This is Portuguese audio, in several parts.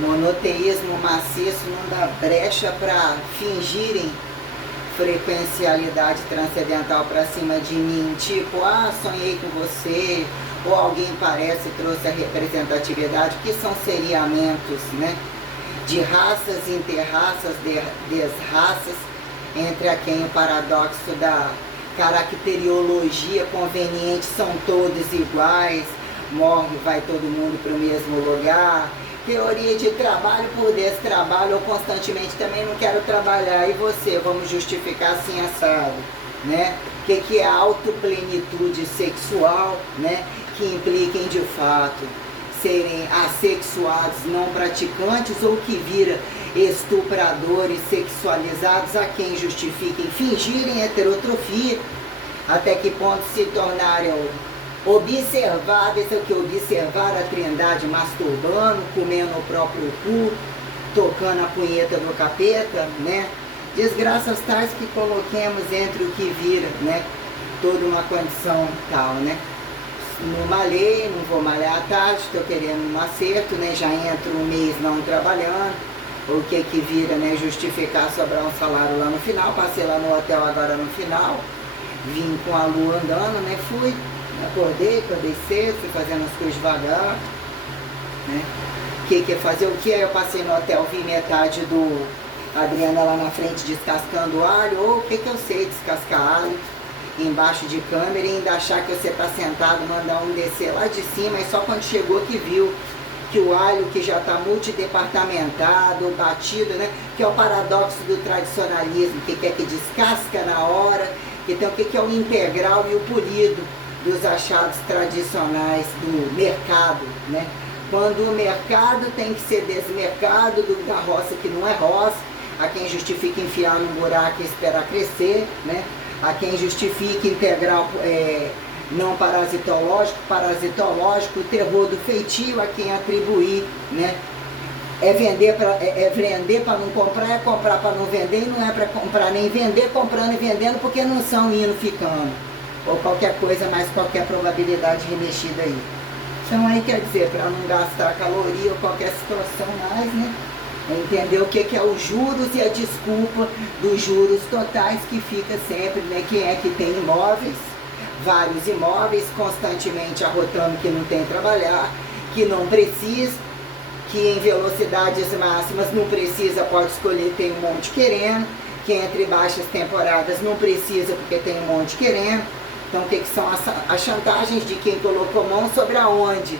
monoteísmo maciço não dá brecha para fingirem frequencialidade transcendental para cima de mim, tipo, ah, sonhei com você, ou alguém parece trouxe a representatividade, que são seriamentos, né, de raças, interraças, desraças, entre a quem o paradoxo da caracteriologia conveniente são todos iguais, morre, vai todo mundo para o mesmo lugar, teoria de trabalho por destrabalho, eu constantemente também não quero trabalhar, e você, vamos justificar assim assado, né? O que é autoplenitude sexual, né? Que impliquem de fato serem assexuados não praticantes ou que vira estupradores sexualizados, a quem justifiquem fingirem heterotrofia, até que ponto se tornarem observáveis, é o que observar a trindade masturbando, comendo o próprio cu, tocando a punheta do capeta, né? Desgraças tais que coloquemos entre o que vira, né? Toda uma condição tal, né? Não malhei, não vou malhar à tarde, estou querendo um acerto, né? Já entro um mês não trabalhando, o que vira, né? Justificar sobrar um salário lá no final, passei lá no hotel agora no final, vim com a lua andando, né? Fui, acordei cedo, fui fazendo as coisas devagar, né? Que é fazer o que? Aí eu passei no hotel, vi metade do Adriana lá na frente descascando alho, ou o que eu sei descascar alho, embaixo de câmera, e ainda achar que você tá sentado, mandar um descer lá de cima, e só quando chegou que viu que o alho que já está multidepartamentado, batido, né? Que é o paradoxo do tradicionalismo, que quer que descasca na hora, então o que é o integral e o polido dos achados tradicionais do mercado, né? Quando o mercado tem que ser desmercado da roça que não é roça, a quem justifica enfiar no buraco e esperar crescer, né? A quem justifica integral não parasitológico, o terror do feitio, a quem atribuir, né? É vender para não comprar, é comprar para não vender, e não é para comprar nem vender, comprando e vendendo, porque não são indo ficando, ou qualquer coisa, mais qualquer probabilidade remexida aí. Então aí quer dizer, para não gastar caloria ou qualquer situação mais, né? Entender o que é os juros e a desculpa dos juros totais que fica sempre, né? Quem é que tem imóveis, vários imóveis, constantemente arrotando que não tem que trabalhar, que não precisa, que em velocidades máximas não precisa, pode escolher, tem um monte querendo, que entre baixas temporadas não precisa porque tem um monte querendo. Então o que são as chantagens de quem colocou mão sobre aonde?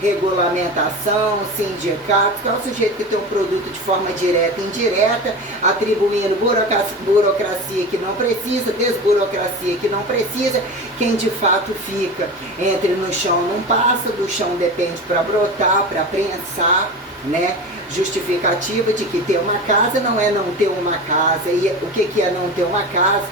Regulamentação, sindicatos, que é o sujeito que tem um produto de forma direta e indireta, atribuindo burocracia que não precisa, desburocracia que não precisa, quem de fato fica entre no chão não passa, do chão depende para brotar, para prensar, né? Justificativa de que ter uma casa não é não ter uma casa. E o que é não ter uma casa?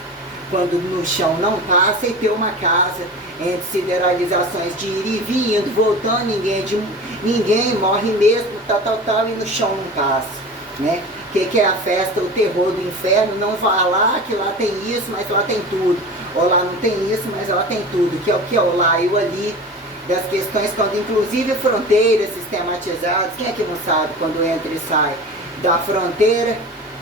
Quando no chão não passa, e ter uma casa, entre sideralizações de ir e vir, indo, voltando, ninguém morre mesmo, tal, e no chão não passa, né? O que é a festa, o terror do inferno? Não vá lá, que lá tem isso, mas lá tem tudo, ou lá não tem isso, mas lá tem tudo, que é o lá e o ali, das questões, quando inclusive fronteiras sistematizadas, quem é que não sabe quando entra e sai da fronteira,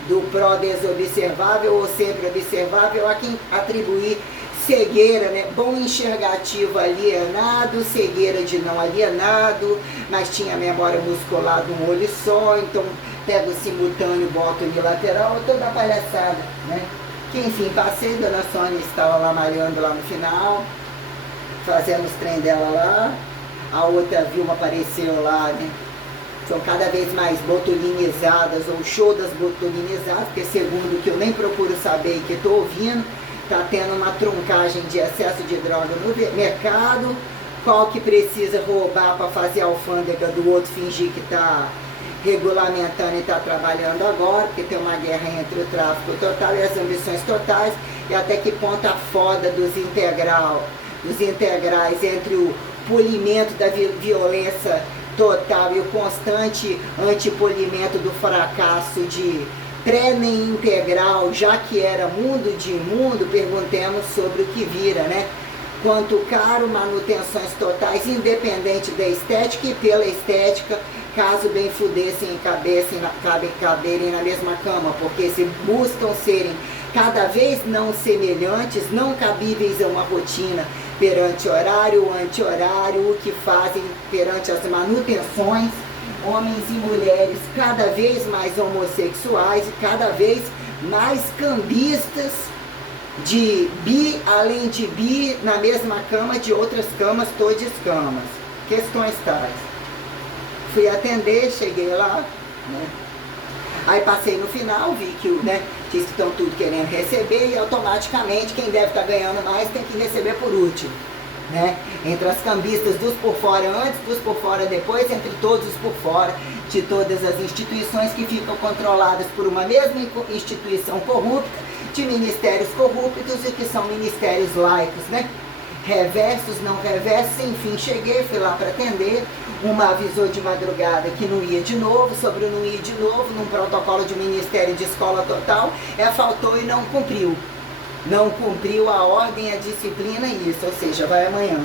do pró-desobservável ou sempre observável, a quem atribuir cegueira, né? Bom enxergativo alienado, cegueira de não alienado, mas tinha memória muscular de um olho só, então pega o simultâneo, bota unilateral, toda a palhaçada, né? Que enfim, passei, Dona Sônia estava lá malhando lá no final, fazendo os trem dela lá, a outra Vilma apareceu lá, né? São cada vez mais botulinizadas, ou show das botulinizadas, porque segundo o que eu nem procuro saber e que estou ouvindo, está tendo uma truncagem de excesso de droga no mercado, qual que precisa roubar para fazer a alfândega do outro fingir que está regulamentando e está trabalhando agora, porque tem uma guerra entre o tráfico total e as ambições totais, e até que ponto a foda dos integrais entre o polimento da violência total e o constante antipolimento do fracasso de pré-nem integral, já que era mundo de imundo, perguntemos sobre o que vira, né? Quanto caro, manutenções totais, independente da estética, e pela estética, acaso bem fudessem e caberem na mesma cama, porque se buscam serem cada vez não semelhantes, não cabíveis a uma rotina perante horário ou anti-horário, o que fazem perante as manutenções, homens e mulheres cada vez mais homossexuais e cada vez mais cambistas, de bi, além de bi, na mesma cama, de outras camas, todas camas. Questões tais. Fui atender, cheguei lá, né? Aí passei no final, vi que, né, que estão tudo querendo receber e automaticamente quem deve estar ganhando mais tem que receber por último, né? Entre as cambistas dos por fora antes, dos por fora depois, entre todos os por fora, de todas as instituições que ficam controladas por uma mesma instituição corrupta, de ministérios corruptos e que são ministérios laicos, né? Reversos, não reversos, enfim, cheguei, fui lá para atender. Uma avisou de madrugada que não ia de novo, sobre o não ir de novo, num protocolo de Ministério de Escola Total, faltou e não cumpriu. Não cumpriu a ordem, a disciplina e isso, ou seja, vai amanhã.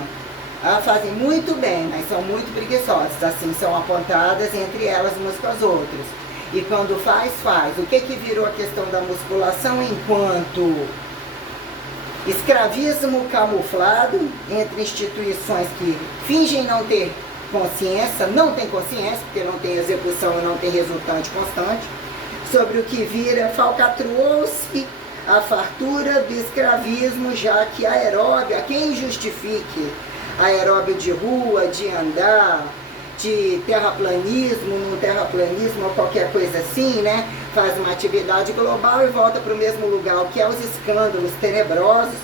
Elas fazem muito bem, mas são muito preguiçosas, assim, são apontadas entre elas umas com as outras. E quando faz, faz. O que virou a questão da musculação enquanto escravismo camuflado entre instituições que fingem não ter consciência, não tem consciência, porque não tem execução e não tem resultante constante, sobre o que vira, falcatruou-se a fartura do escravismo, já que aeróbio, a quem justifique aeróbio de rua, de andar, de terraplanismo, num terraplanismo ou qualquer coisa assim, né? Faz uma atividade global e volta para o mesmo lugar, o que é os escândalos tenebrosos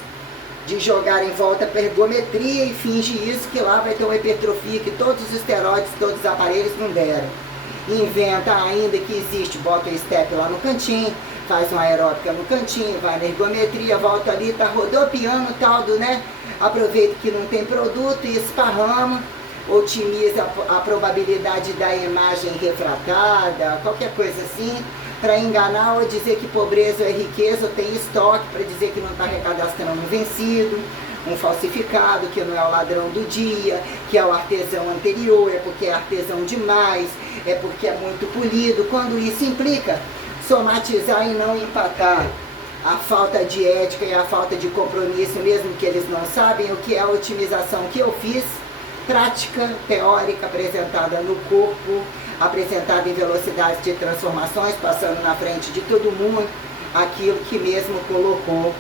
de jogar em volta a ergometria e finge isso, que lá vai ter uma hipertrofia que todos os esteroides, todos os aparelhos não deram. Inventa ainda que existe, bota o step lá no cantinho, faz uma aeróbica no cantinho, vai na ergometria, volta ali, tá rodopiando tal do, né? Aproveita que não tem produto e esparrama, otimiza a probabilidade da imagem refratada, qualquer coisa assim, para enganar ou dizer que pobreza é riqueza, ou tem estoque para dizer que não está recadastrando um vencido, um falsificado, que não é o ladrão do dia, que é o artesão anterior, é porque é artesão demais, é porque é muito polido, quando isso implica somatizar e não empatar a falta de ética e a falta de compromisso, mesmo que eles não sabem o que é a otimização que eu fiz, prática, teórica, apresentada no corpo, apresentada em velocidades de transformações, passando na frente de todo mundo, aquilo que mesmo colocou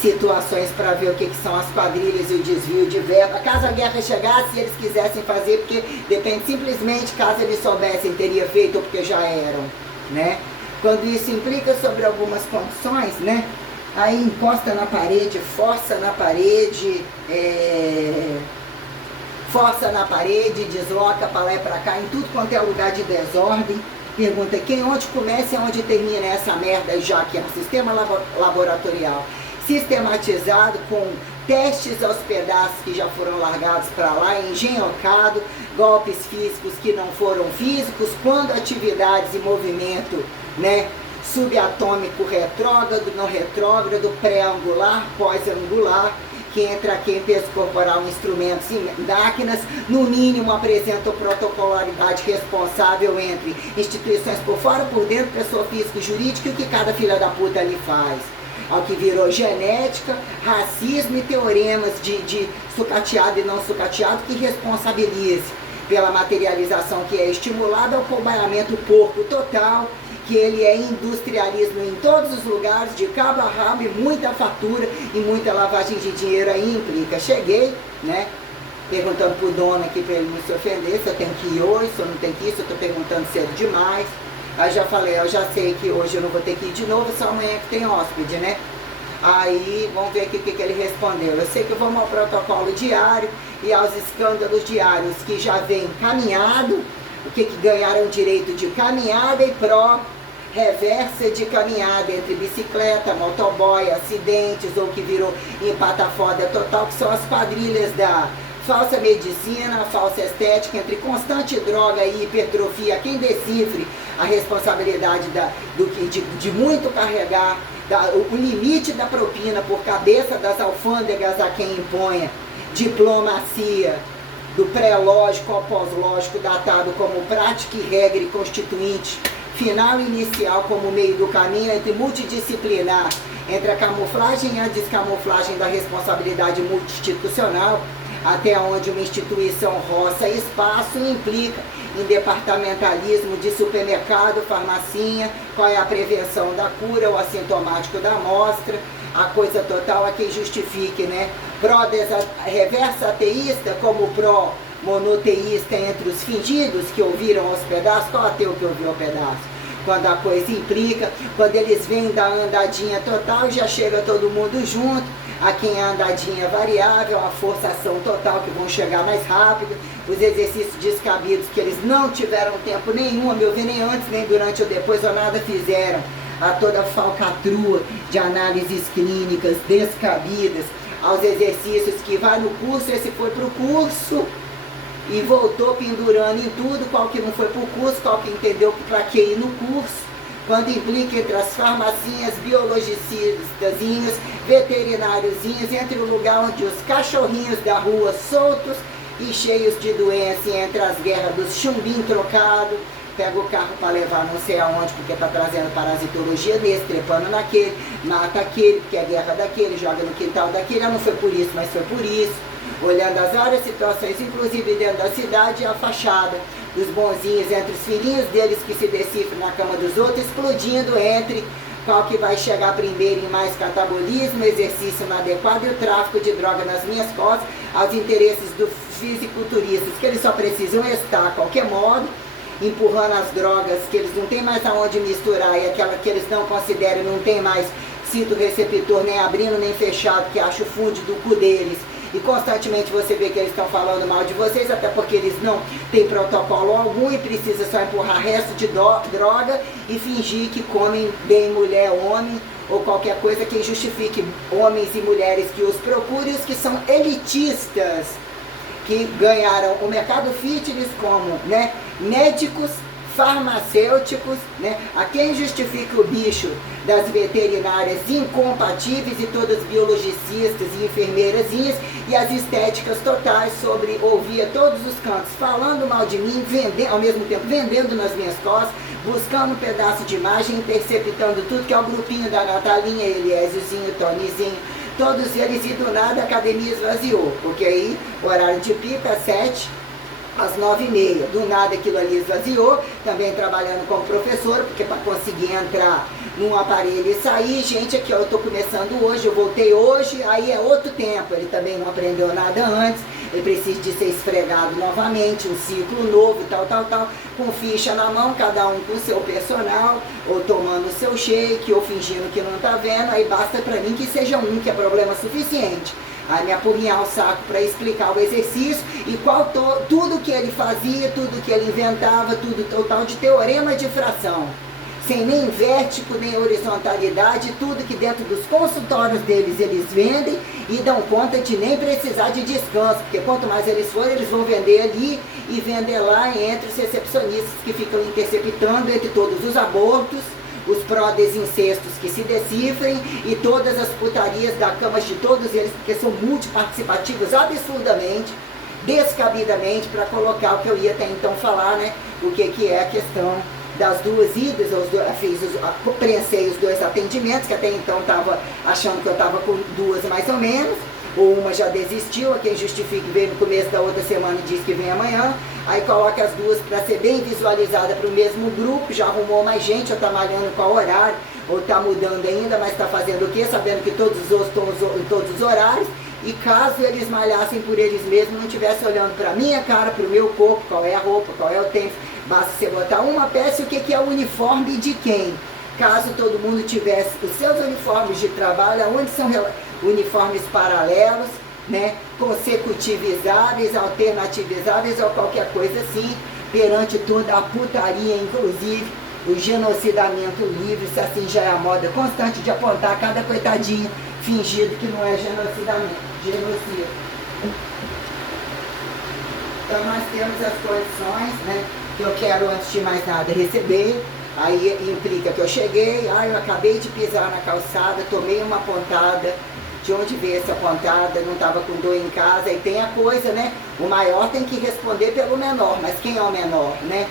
situações para ver o que são as quadrilhas e o desvio de verba. Caso a guerra chegasse e eles quisessem fazer, porque depende simplesmente, caso eles soubessem, teria feito ou porque já eram, né? Quando isso implica sobre algumas condições, né? Aí encosta na parede, força na parede, desloca para lá e para cá, em tudo quanto é lugar de desordem. Pergunta onde começa e onde termina essa merda, já que é um sistema laboratorial sistematizado com testes aos pedaços que já foram largados para lá, engenhocado, golpes físicos que não foram físicos, quando atividades e movimento, né, subatômico retrógrado, não retrógrado, pré-angular, pós-angular, que entra aqui em peso corporal, instrumentos e máquinas, no mínimo apresentam protocolaridade responsável entre instituições por fora, por dentro, pessoa física e jurídica, e o que cada filha da puta ali faz. Ao que virou genética, racismo e teoremas de sucateado e não sucateado que responsabilize pela materialização que é estimulada ao cobaiamento porco total, que ele é industrialismo em todos os lugares, de cabo a rabo, e muita fatura e muita lavagem de dinheiro aí implica. Cheguei, né, perguntando pro dono aqui para ele não se ofender, se eu tenho que ir hoje, se eu não tenho que ir, se eu tô perguntando cedo demais. Aí já falei, eu já sei que hoje eu não vou ter que ir de novo, só amanhã que tem hóspede, né? Aí, vamos ver aqui o que ele respondeu. Eu sei que vamos ao protocolo diário e aos escândalos diários que já vem caminhado, o que ganharam direito de caminhada e reversa de caminhada entre bicicleta, motoboy, acidentes ou que virou empata foda total, que são as quadrilhas da falsa medicina, falsa estética, entre constante droga e hipertrofia. Quem decifre a responsabilidade de muito carregar, o limite da propina por cabeça das alfândegas a quem imponha diplomacia do pré-lógico ao pós-lógico datado como prática e regra e constituinte final e inicial como meio do caminho entre multidisciplinar, entre a camuflagem e a descamuflagem da responsabilidade multi-institucional, até onde uma instituição roça espaço implica em departamentalismo de supermercado, farmacinha, qual é a prevenção da cura, o assintomático da amostra, a coisa total a quem justifique, né? Reversa ateísta como pró-monoteísta entre os fingidos que ouviram aos pedaços, qual ateu que ouviu ao pedaço? Quando a coisa implica, quando eles vêm da andadinha total, já chega todo mundo junto, a quem a andadinha variável, a forçação total que vão chegar mais rápido, os exercícios descabidos que eles não tiveram tempo nenhum, a meu ver, nem antes, nem durante ou depois, ou nada fizeram, a toda falcatrua de análises clínicas descabidas, aos exercícios que vai no curso, esse foi para o curso e voltou pendurando em tudo, qual que não foi para o curso, qual que entendeu para que ir no curso, quando implica entre as farmacinhas, biologicistas, veterináriozinhos, entre o lugar onde os cachorrinhos da rua soltos e cheios de doença, entre as guerras dos chumbim trocado, pega o carro para levar não sei aonde, porque está trazendo parasitologia nesse, trepando naquele, mata aquele, porque é guerra daquele, joga no quintal daquele, não foi por isso, mas foi por isso. Olhando as várias situações, inclusive dentro da cidade, a fachada dos bonzinhos entre os filhinhos deles que se decifram na cama dos outros, explodindo entre qual que vai chegar primeiro em mais catabolismo, exercício inadequado e o tráfico de droga nas minhas costas, aos interesses do fisiculturistas, que eles só precisam estar a qualquer modo, empurrando as drogas que eles não têm mais aonde misturar e aquela que eles não consideram, não tem mais cinto receptor nem abrindo nem fechado, que acha o fundo do cu deles. E constantemente você vê que eles estão falando mal de vocês, até porque eles não têm protocolo algum e precisa só empurrar resto de droga e fingir que comem bem mulher, homem ou qualquer coisa que justifique homens e mulheres que os procurem, os que são elitistas, que ganharam o mercado fitness como, né, médicos, farmacêuticos, né, a quem justifica o bicho das veterinárias incompatíveis e todas biologicistas e enfermeirazinhas e as estéticas totais sobre ouvir a todos os cantos falando mal de mim, ao mesmo tempo vendendo nas minhas costas, buscando um pedaço de imagem, interceptando tudo, que é o grupinho da Natalinha, Eliésiozinho, Tonizinho, todos eles, e do nada a academia esvaziou, porque aí o horário de pico é 7 às 9h30, do nada aquilo ali esvaziou, também trabalhando como professora, porque para conseguir entrar num aparelho e sair, gente, aqui ó, eu estou começando hoje, eu voltei hoje, aí é outro tempo, ele também não aprendeu nada antes, ele precisa de ser esfregado novamente, um ciclo novo, tal, com ficha na mão, cada um com seu personal, ou tomando seu shake, ou fingindo que não está vendo, aí basta para mim que seja um, que é problema suficiente. Aí me apurrinhar o saco para explicar o exercício e tudo que ele fazia, tudo que ele inventava, tudo total de teorema de fração. Sem nem vértigo, nem horizontalidade, tudo que dentro dos consultórios deles eles vendem e dão conta de nem precisar de descanso, porque quanto mais eles forem, eles vão vender ali e vender lá entre os recepcionistas que ficam interceptando entre todos os abortos, os pró-desincestos que se decifrem e todas as putarias da cama de todos eles, porque são multiparticipativos absurdamente, descabidamente, para colocar o que eu ia até então falar, né? O que é a questão das duas idas, prensei os dois atendimentos, que até então estava achando que eu estava com duas mais ou menos, ou uma já desistiu, a quem justifica veio no começo da outra semana e diz que vem amanhã, aí coloca as duas para ser bem visualizada para o mesmo grupo, já arrumou mais gente, ou está malhando qual horário, ou está mudando ainda, mas está fazendo o quê? Sabendo que todos os outros estão em todos os horários, e caso eles malhassem por eles mesmos, não estivessem olhando para a minha cara, para o meu corpo, qual é a roupa, qual é o tempo, basta você botar uma peça e o que é o uniforme de quem? Caso todo mundo tivesse os seus uniformes de trabalho, onde são uniformes paralelos, né, consecutivizáveis, alternativizáveis ou qualquer coisa assim, perante toda a putaria, inclusive o genocidamento livre, se assim já é a moda constante de apontar cada coitadinho fingido que não é genocidamento, genocida. Então nós temos as condições, né, que eu quero antes de mais nada receber. Aí implica que eu cheguei, eu acabei de pisar na calçada, tomei uma pontada de onde veio essa pontada, não estava com dor em casa, e tem a coisa, né? O maior tem que responder pelo menor, mas quem é o menor, né?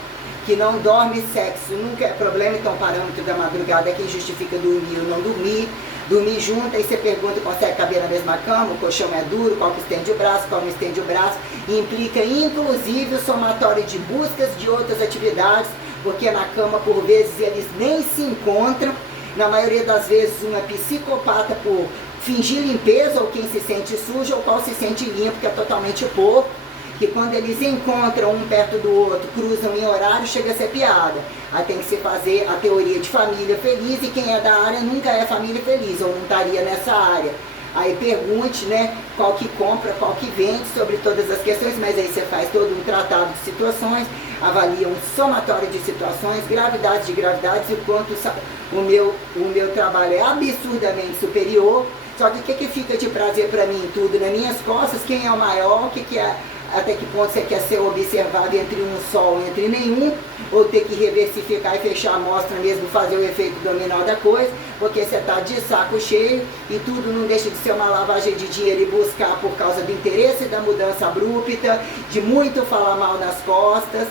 Que não dorme, sexo nunca é problema, então o parâmetro da madrugada é quem justifica dormir ou não dormir. Dormir junto, aí você pergunta, consegue caber na mesma cama, o colchão é duro, qual que estende o braço, qual não estende o braço, implica inclusive o somatório de buscas de outras atividades, porque na cama por vezes eles nem se encontram, na maioria das vezes um é psicopata por fingir limpeza, ou quem se sente sujo, ou qual se sente limpo, que é totalmente porco, que quando eles encontram um perto do outro, cruzam em horário, chega a ser piada. Aí tem que se fazer a teoria de família feliz, e quem é da área nunca é família feliz, ou não estaria nessa área. Aí pergunte, né, qual que compra, qual que vende, sobre todas as questões, mas aí você faz todo um tratado de situações, avalia um somatório de situações, gravidades de gravidades, e o quanto o meu trabalho é absurdamente superior. Só que o que fica de prazer para mim? Tudo nas minhas costas, quem é o maior, o que é, até que ponto você quer ser observado entre um só ou entre nenhum, ou ter que reversificar e fechar a amostra mesmo, fazer o efeito dominó da coisa, porque você está de saco cheio e tudo não deixa de ser uma lavagem de dinheiro e buscar por causa do interesse da mudança abrupta, de muito falar mal nas costas,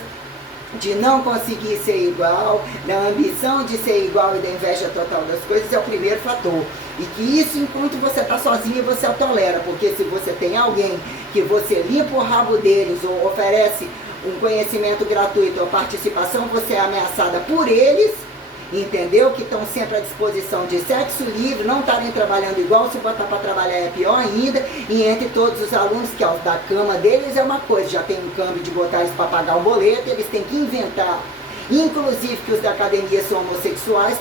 de não conseguir ser igual, da ambição de ser igual e da inveja total das coisas, é o primeiro fator. E que isso, enquanto você está sozinho, você o tolera, porque se você tem alguém que você limpa o rabo deles ou oferece um conhecimento gratuito ou participação, você é ameaçada por eles, entendeu? Que estão sempre à disposição de sexo livre, não estarem trabalhando igual, se botar para trabalhar é pior ainda, e entre todos os alunos, que é o da cama deles é uma coisa, já tem um câmbio de botar eles para pagar um boleto, eles têm que inventar, inclusive que os da academia são homossexuais,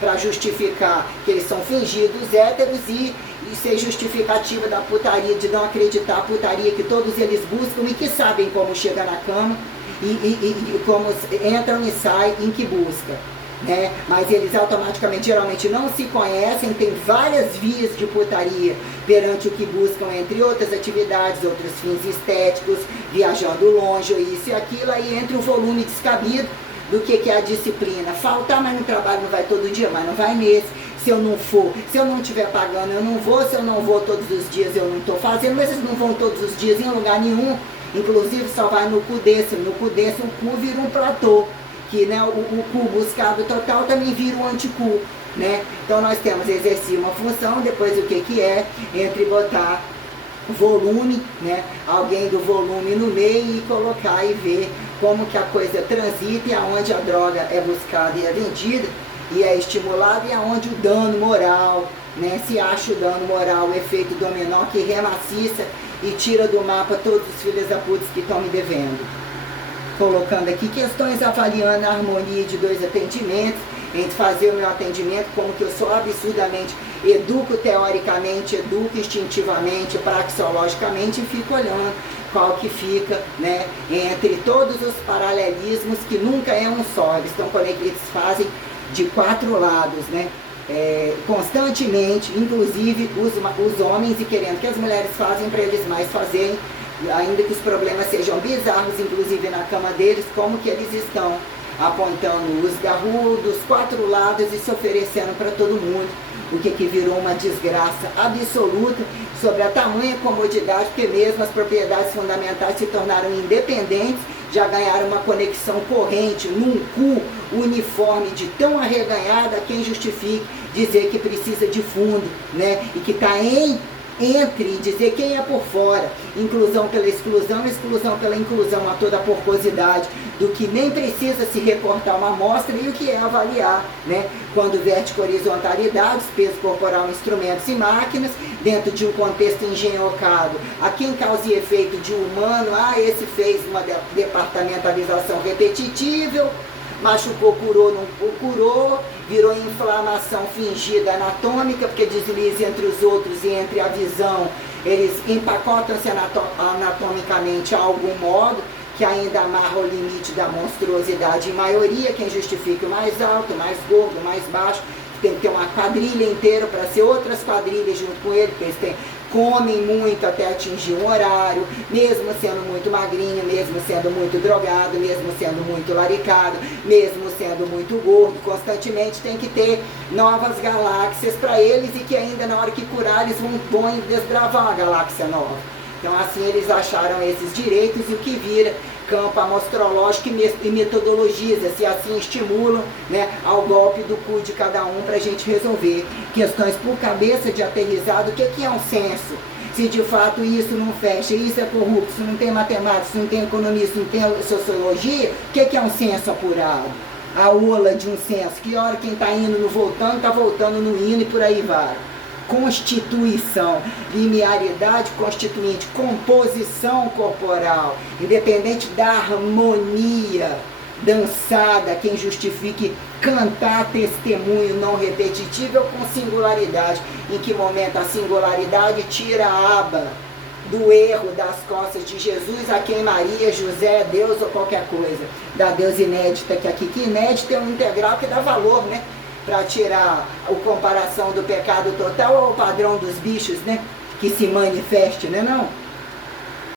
para justificar que eles são fingidos héteros, e ser justificativa da putaria, de não acreditar a putaria que todos eles buscam e que sabem como chega na cama e como entram e saem, em que busca. Né? Mas eles automaticamente, geralmente não se conhecem, tem várias vias de putaria perante o que buscam, entre outras atividades, outros fins estéticos, viajando longe, isso e aquilo, aí entra um volume descabido do que é a disciplina. Faltar, mas no trabalho não vai todo dia, mas não vai nesse. Se eu não for, se eu não estiver pagando, eu não vou. Se eu não vou todos os dias, eu não estou fazendo. Mas eles não vão todos os dias em lugar nenhum. Inclusive só vai no cu desse. No cu desse o cu vira um platô. Que, né, o cu buscado total também vira um anticu. Né? Então nós temos exercer uma função, depois o que é, entre botar volume, né, alguém do volume no meio e colocar e ver como que a coisa transita, e aonde a droga é buscada e é vendida e é estimulada, e aonde o dano moral, né, se acha o dano moral, o efeito dominó que remaciça e tira do mapa todos os filhos da puta que estão me devendo. Colocando aqui questões avaliando a harmonia de dois atendimentos, entre fazer o meu atendimento, como que eu sou absurdamente, educo teoricamente, educo instintivamente, praxeologicamente, e fico olhando qual que fica, né, entre todos os paralelismos, que nunca é um só, eles estão conectados, eles fazem de quatro lados, né, constantemente, inclusive os homens, e querendo que as mulheres fazem para eles mais fazerem, ainda que os problemas sejam bizarros, inclusive na cama deles, como que eles estão apontando os garros dos quatro lados e se oferecendo para todo mundo, o que virou uma desgraça absoluta sobre a tamanha comodidade, porque mesmo as propriedades fundamentais se tornaram independentes, já ganharam uma conexão corrente num cu uniforme de tão arreganhada, quem justifique dizer que precisa de fundo, né, e que está entre dizer quem é por fora, inclusão pela exclusão, exclusão pela inclusão, a toda a porcosidade do que nem precisa se reportar uma amostra, e o que é avaliar, né? Quando vértice horizontalidades, peso corporal, instrumentos e máquinas, dentro de um contexto engenhocado, a quem causa e efeito de humano, esse fez uma departamentalização repetitível, machucou, curou, não curou, virou inflamação fingida anatômica, porque deslize entre os outros e entre a visão, eles empacotam-se anatomicamente a algum modo, que ainda amarra o limite da monstruosidade em maioria, quem justifica o mais alto, o mais gordo, o mais baixo, tem que ter uma quadrilha inteira para ser outras quadrilhas junto com ele, porque eles têm comem muito até atingir um horário, mesmo sendo muito magrinho, mesmo sendo muito drogado, mesmo sendo muito laricado, mesmo sendo muito gordo, constantemente tem que ter novas galáxias para eles e que ainda na hora que curar eles vão desbravar uma galáxia nova. Então assim eles acharam esses direitos e o que vira campo amostrológico e metodologias, assim estimulam, né, ao golpe do cu de cada um para a gente resolver questões por cabeça de aterrissado. O que é um censo? Se de fato isso não fecha, isso é corrupto, se não tem matemática, se não tem economia, se não tem sociologia, o que é um censo apurado? A ola de um censo, que hora quem está indo no voltando, está voltando no indo e por aí vai. Constituição, linearidade constituinte, composição corporal, independente da harmonia dançada, quem justifique cantar testemunho não repetível com singularidade. Em que momento a singularidade tira a aba do erro das costas de Jesus, a quem Maria, José, Deus ou qualquer coisa. Da Deus inédita, que aqui que inédita é um integral que dá valor, né? Para tirar a comparação do pecado total ao padrão dos bichos, né? Que se manifeste, né não?